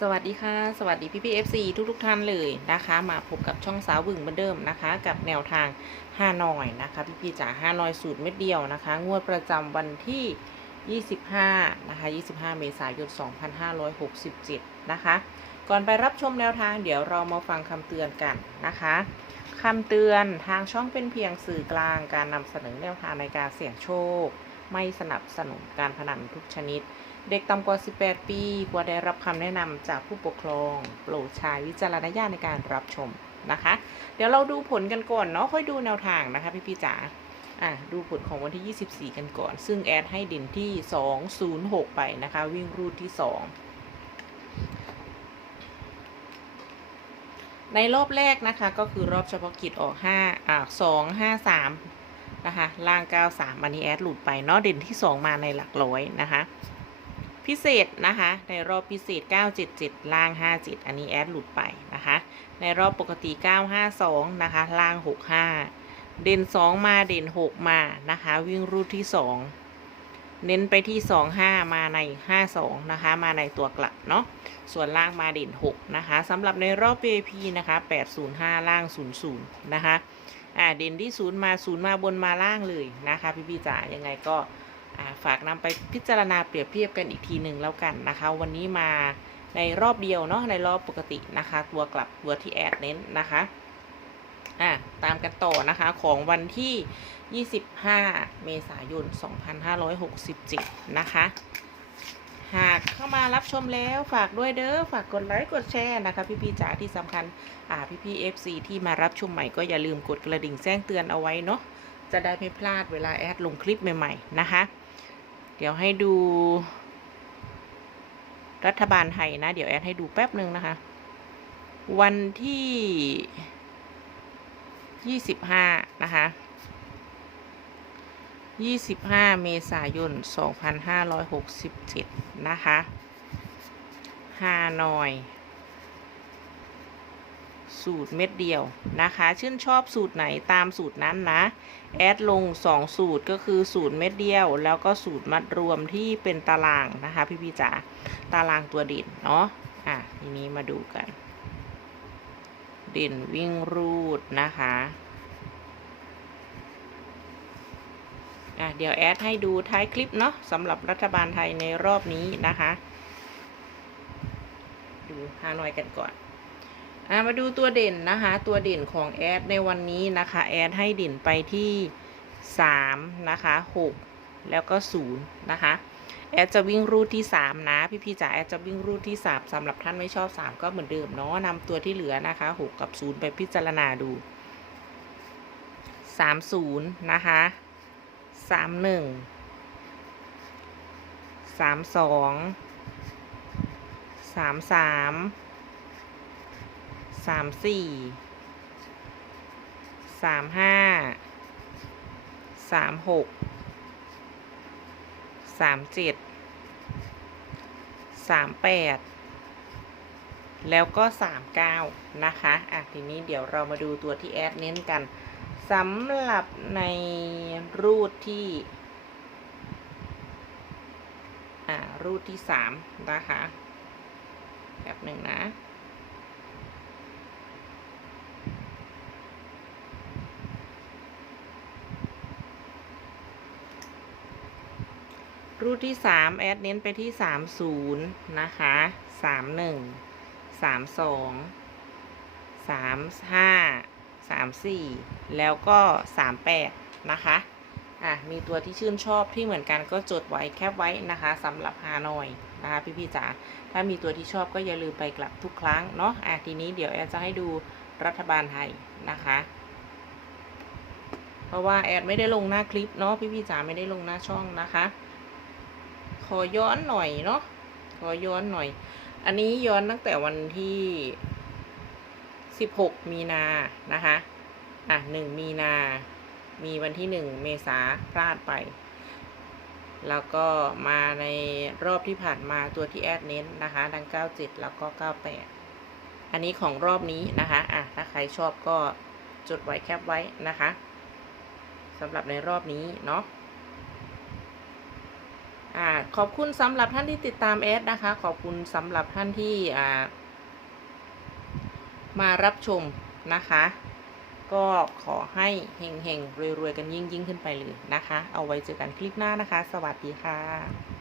สวัสดีค่ะ สวัสดีพี่พีเอฟซีทุกทุกๆท่านเลยนะคะ มาพบกับช่องสาวบึงเหมือนเดิมนะคะ กับแนวทางห้าหน่อยนะคะ พี่พี่จ๋าห้าหน่อยสูตรเม็ดเดียวนะคะ งวดประจำวันที่ 25 นะคะ 25 เมษายน 2567 นะคะ ก่อนไปรับชมแนวทางเดี๋ยวเรามาฟังคำเตือนกันนะคะคำเตือนทางช่องเป็นเพียงสื่อกลางการนำเสนอแนวทางในการเสี่ยงโชค ไม่สนับสนุนการพนันทุกชนิด เด็กต่ำกว่า 18 ปีควรได้รับคำแนะนำจากผู้ปกครอง โปรดใช้วิจารณญาณในการรับชมนะคะ เดี๋ยวเราดูผลกันก่อนเนาะค่อยดูแนวทางนะคะพี่พี่จ๋าอะดูผลของวันที่ 24 กันก่อน ซึ่งแอดให้เด่นที่ 206 ไปนะคะ วิ่งรูดที่ 2 ในรอบแรกนะคะก็คือรอบเฉพาะกิจออก5อ่า2 5 3นะคะล่าง 93 อันนี้แอดหลุดไปเนาะเด่นที่ 2 มาในหลักร้อยนะคะ พิเศษนะคะ ในรอบพิเศษ 977 ล่าง 57 อันนี้แอดหลุดไปนะคะ ในรอบปกติ 952 นะคะ ล่าง 65 เด่น 2 มาเด่น 6 มานะคะ วิ่งรูดที่ 2 เน้นไปที่ 25 มาใน 52 นะคะ มาในตัวกลับเนาะ ส่วนล่างมาเด่น 6 นะคะสำหรับในรอบ VIP นะคะ 805 ล่าง 00 นะคะ อ่า เด่นที่ 0 มา 0 มาบนมาล่างเลยนะคะ พี่พี่จ๋ายังไงก็ ฝากนำไปพิจารณาเปรียบเทียบกันอีกทีหนึ่งแล้วกันนะคะ วันนี้มาในรอบเดียวเนาะในรอบปกตินะคะ ตัวกลับตัวที่แอดเน้นนะคะอ่าตามกันต่อนะคะของวันที่ 25 เมษายน 2567 นะคะ หากเข้ามารับชมแล้วฝากด้วยเด้อฝากกดไลค์กดแชร์นะคะ พี่ๆจ๋าที่สำคัญอ่าพี่ๆ FC ที่มารับชมใหม่ก็อย่าลืมกดกระดิ่งแจ้งเตือนเอาไว้เนาะจะได้ไม่พลาดเวลาแอดลงคลิปใหม่ ๆ นะคะ เดี๋ยวให้ดู รัฐบาลไทยนะ เดี๋ยวแอดให้ดูแป๊บหนึ่งนะคะ วันที่ยี่สิบห้านะคะยี่สิบห้าเมษายนสองพันห้าร้อยหกสิบเจ็ดนะคะฮานอย สูตรเม็ดเดียวนะคะ ชื่นชอบสูตรไหนตามสูตรนั้นนะ แอดลง 2 สูตรก็คือสูตรเม็ดเดียว แล้วก็สูตรมัดรวมที่เป็นตารางนะคะ พี่พี่จ๋าตารางตัวเด่นเนาะอะทีนี้มาดูกัน เด่นวิ่งรูดนะคะอะเดี๋ยวแอดให้ดูท้ายคลิปเนาะสำหรับรัฐบาลไทยในรอบนี้นะคะ ดูฮานอยกันก่อน อะมาดูตัวเด่นนะคะ ตัวเด่นของแอดในวันนี้นะคะ แอดให้เด่นไปที่3นะคะ6แล้วก็0นะคะ แอดจะวิ่งรูทที่3นะ พี่พี่ๆจ๋าแอดจะวิ่งรูทที่3สำหรับท่านไม่ชอบ3ก็เหมือนเดิมเนาะนำตัวที่เหลือนะคะ6กับ0ไปพิจารณาดู30นะคะ31 32 33สามสี่สาม สามสี่สามห้าสามหกสามเจ็ดสามแปดแล้วก็สามเก้านะคะอะทีนี้เดี๋ยวเรามาดูตัวที่แอดเน้นกันสำหรับในรูทที่อ่ารูทที่สามนะคะแบบหนึ่งนะ รูทที่สามแอดเน้นไปที่สามศูนย์นะคะสามหนึ่งสามสองสามห้าสามสี่แล้วก็สามแปดนะคะ อะ มีตัวที่ชื่นชอบที่เหมือนกันก็จดไว้แคปไว้นะคะสำหรับฮานอยนะคะพี่พี่จ๋าถ้ามีตัวที่ชอบก็อย่าลืมไปกลับทุกครั้งเนาะ อะ ทีนี้เดี๋ยวแอดจะให้ดูรัฐบาลไทยนะคะ เพราะว่าแอดไม่ได้ลงหน้าคลิปเนาะพี่พี่จ๋าไม่ได้ลงหน้าช่องนะคะ ขอย้อนหน่อยเนาะขอย้อนหน่อย อันนี้ย้อนตั้งแต่วันที่สิบหกมีนานะคะ อะหนึ่งมีนา มีวันที่หนึ่งเมษาพลาดไป แล้วก็มาในรอบที่ผ่านมาตัวที่แอดเน้นนะคะ ดังเก้าเจ็ดแล้วก็เก้าแปดอันนี้ของรอบนี้นะคะ อะ ถ้าใครชอบก็จดไว้แคปไว้นะคะสำหรับในรอบนี้เนาะ อ่าขอบคุณสำหรับท่านที่ติดตามแอดนะคะ ขอบคุณสำหรับท่านที่อ่ามารับชมนะคะ ก็ขอให้เฮงๆรวยๆกันยิ่งยิ่งๆขึ้นไปเลยนะคะ เอาไว้เจอกันคลิปหน้านะคะ สวัสดีค่ะ